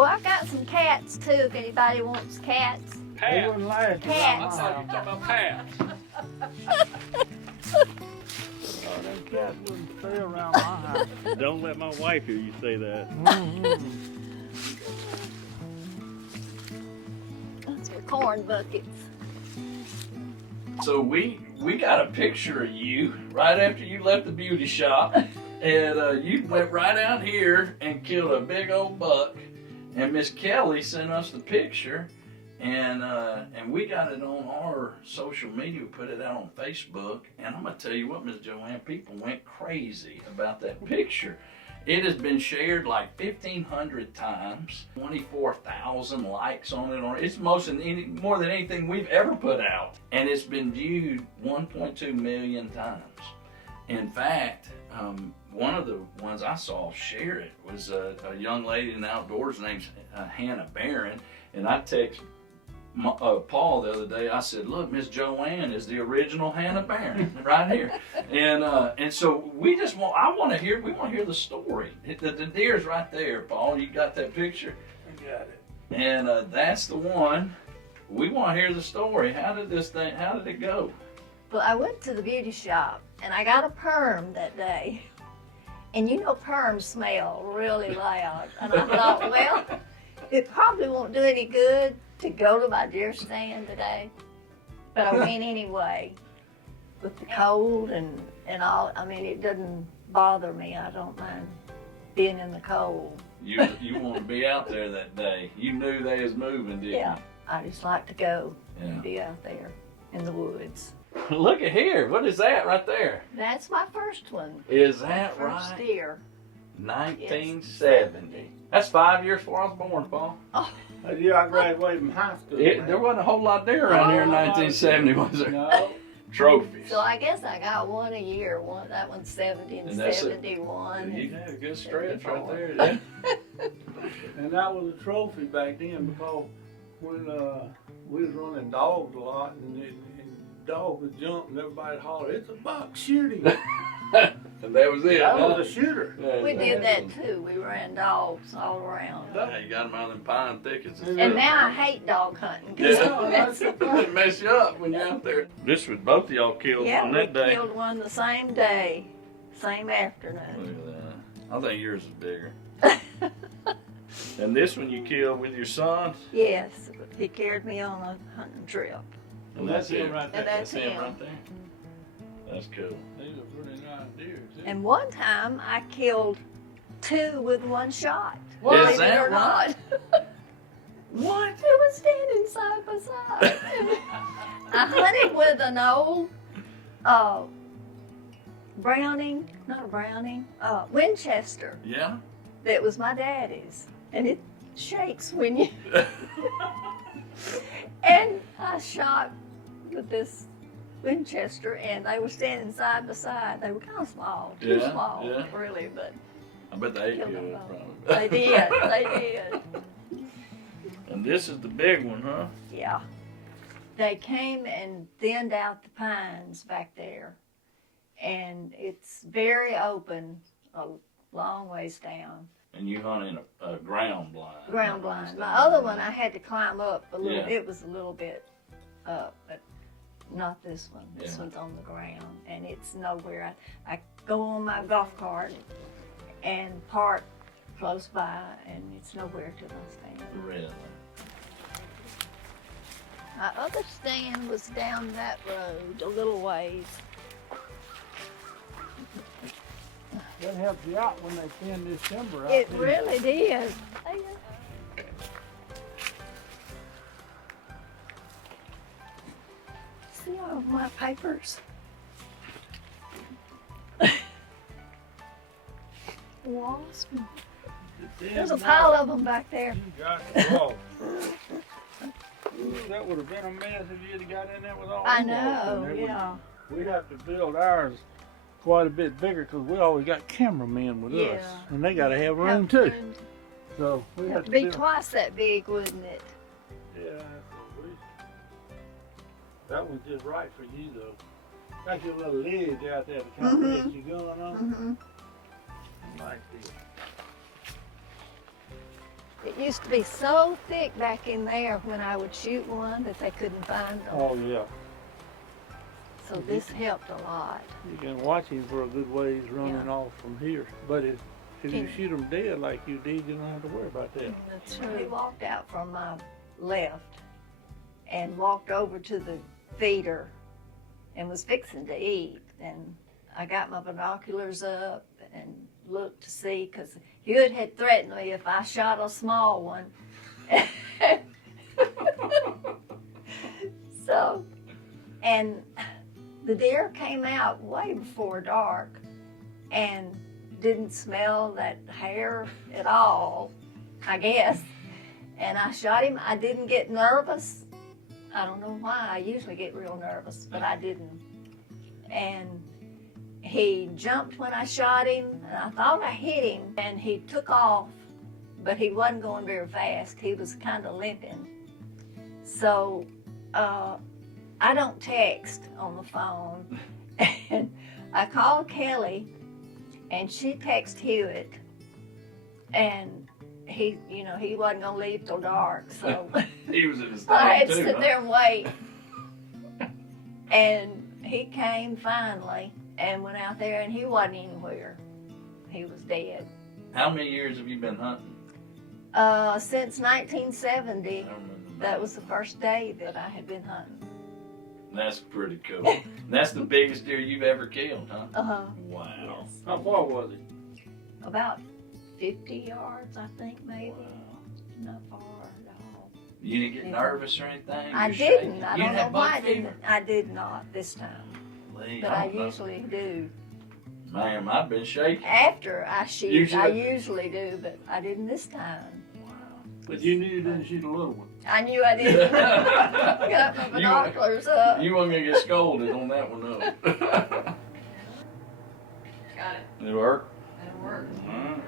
Oh, I've got some cats too, if anybody wants cats. They wouldn't last Cats. around my I thought you were house. talking about Pats. Oh, them cats wouldn't stay around my house. Don't let my wife hear you say that. That's for corn buckets. So we got a picture of you right after you left the beauty shop, and you went right out here and killed a big old buck. And Miss Kelly sent us the picture, and we got it on our social media. We put it out on Facebook, and I'm gonna tell you what, Miss JoAnn, people went crazy about that picture. It has been shared like 1,500 times, 24,000 likes on it. It's more than anything we've ever put out. And it's been viewed 1.2 million times. In fact, one of the ones I saw share it was a young lady in the outdoors named Hannah Barron. And I texted Paul the other day. I said, look, Miss JoAnn is the original Hannah Barron right here. And so we want to hear the story. The deer's right there, Paul. You got that picture? I got it. And that's the one. We want to hear the story. How did it go? Well, I went to the beauty shop and I got a perm that day. And you know perms smell really loud. And I thought, well, it probably won't do any good to go to my deer stand today. But I went anyway. With the cold and all, I mean, it doesn't bother me. I don't mind being in the cold. You want to be out there that day. You knew they was moving, didn't Yeah, I just like to go you? and be out there in the woods. Look at here. What is that right there? That's my first one. Is that First right? deer. 1970. That's 5 years before I was born, Paul. Oh, That year I graduated from high school. There wasn't a whole lot of deer around here in 1970, was there? No. Trophies. so I guess I got one a year. That one's 70 and And that's it. 71. You had a good stretch right 74. there. Yeah. And that was a trophy back then because when we was running dogs a lot and dogs would jump and everybody'd holler, it's a buck, shoot him. And that was it. That huh? was a shooter. Yeah, We did that too. We ran dogs all around. Yeah, you got them out in them pine thickets. And And now I hate dog hunting. 'Cause Yeah, it mess you up when you're out there. This was both of y'all killed yeah, on we that day. killed one the same day, same afternoon. Look at that. I think yours is bigger. And this one you killed with your son? Yes, he carried me on a hunting trip. And that's him it. right there. And that's him him. right there. That's cool. These are pretty nice deer too. And one time I killed 2 with one shot. Is Believe it that or not. What? They were standing side by side. I hunted with an old Winchester Yeah? that was my daddy's. And it shakes when you... And I shot with this Winchester and they were standing side by side. They were kind of small, too Yeah, small, yeah. really, but I bet they ate Killed good. them both. Probably. they did. And this is the big one, huh? Yeah. They came and thinned out the pines back there. And it's very open, a long ways down. And you hunt in a ground blind. Ground blind. My other one, I had to climb up a little. Yeah. It was a little bit up, but not this one. This Yeah. one's on the ground, and it's nowhere. I go on my golf cart and park close by, and it's nowhere to my stand. Really? My other stand was down that road a little ways. That helps you out when they thin this timber out. It too. really did. See all my papers? Wasp. There's a pile of them back there. You got it. Whoa. That would have been a mess if you'd have got in there with all I them walls in know, there. yeah. We have to build ours quite a bit bigger because we always got cameramen with us, Yeah. and they got to have room too. So we Have have to to be build. twice that big, wouldn't it? Yeah, that was just right for you though. Got your little ledge out there to kind of Mhm. rest your gun on. Mm-hmm. Like this. It used to be so thick back in there when I would shoot one that they couldn't find them. Oh, yeah. So this helped a lot. You can watch him for a good ways running Yeah. off from here. But if you Can- shoot him dead like you did, you don't have to worry about that. That's true. He walked out from my left and walked over to the feeder and was fixing to eat. And I got my binoculars up and looked to see, because Hewitt had threatened me if I shot a small one. So, and the deer came out way before dark and didn't smell that hair at all, I guess. And I shot him. I didn't get nervous. I don't know why. I usually get real nervous, but I didn't. And he jumped when I shot him, and I thought I hit him, and he took off, but he wasn't going very fast. He was kind of limping. So I don't text on the phone. And I called Kelly, and she texted Hewitt, and he wasn't gonna leave till dark, so He was in his I thing had to too, sit huh? there and wait. And he came finally and went out there, and he wasn't anywhere. He was dead. How many years have you been hunting? Since 1970, I don't remember. that was the first day that I had been hunting. That's pretty cool. And that's the biggest deer you've ever killed, huh? Uh-huh. Wow. Yes. How far was he? About 50 yards, I think, maybe. Wow. Not far at all. You didn't get Yeah. nervous or anything? I You're didn't. shaking? I You don't know have why I buck fever? didn't. I did not this time, Lee, but I don't know. usually do. Ma'am, I've been shaking. After I shoot, Usually- I usually do, but I didn't this time. Wow. But you knew you didn't shoot a little one. I knew I didn't. Got my binoculars up. You weren't gonna get scolded on that one, though. Got it. It worked? It worked. Alright.